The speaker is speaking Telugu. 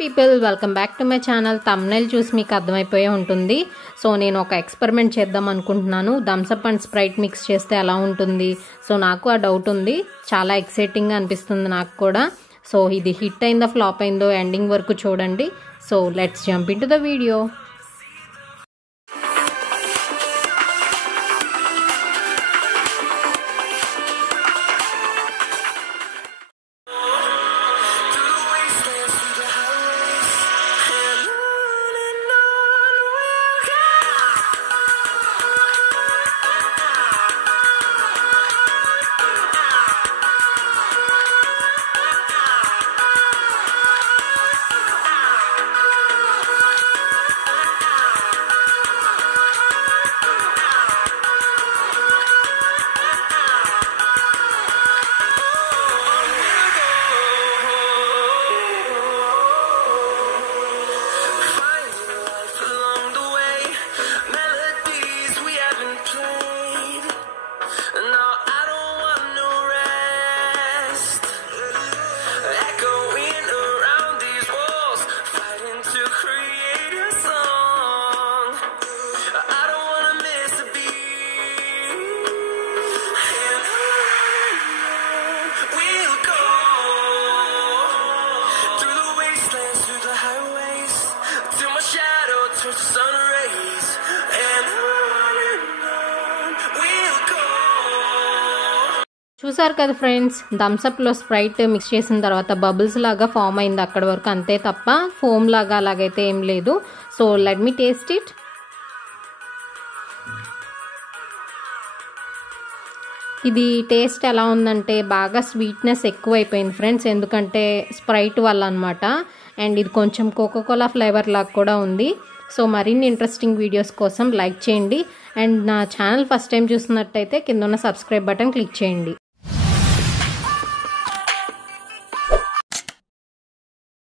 People welcome back to my channel. Thumbnail చూసి మీకు అర్థమైపోయే ఉంటుంది. సో నేను ఒక ఎక్స్పెరిమెంట్ చేద్దాం అనుకుంటున్నాను. థమ్స్అప్ అండ్ స్ప్రైట్ మిక్స్ చేస్తే ఎలా ఉంటుంది. సో నాకు ఆ డౌట్ ఉంది. చాలా ఎక్సైటింగ్గా అనిపిస్తుంది నాకు కూడా. సో ఇది హిట్ అయిందో ఫ్లాప్ అయిందో ఎండింగ్ వరకు చూడండి. So let's jump in to the video. చూసారు కదా ఫ్రెండ్స్, థమ్స్అప్లో స్ప్రైట్ మిక్స్ చేసిన తర్వాత బబుల్స్ లాగా ఫామ్ అయింది అక్కడి వరకు, అంతే తప్ప ఫోమ్ లాగా అలాగైతే ఏం లేదు. So let me taste it. ఇది టేస్ట్ ఎలా ఉందంటే బాగా స్వీట్నెస్ ఎక్కువ అయిపోయింది ఫ్రెండ్స్, ఎందుకంటే స్ప్రైట్ వల్ల అనమాట. అండ్ ఇది కొంచెం కోకోకోలా ఫ్లేవర్ లాగా కూడా ఉంది. సో మరిన్ని ఇంట్రెస్టింగ్ వీడియోస్ కోసం లైక్ చేయండి. అండ్ నా ఛానల్ ఫస్ట్ టైం చూస్తున్నట్టయితే కింద ఉన్న సబ్స్క్రైబ్ బటన్ క్లిక్ చేయండి.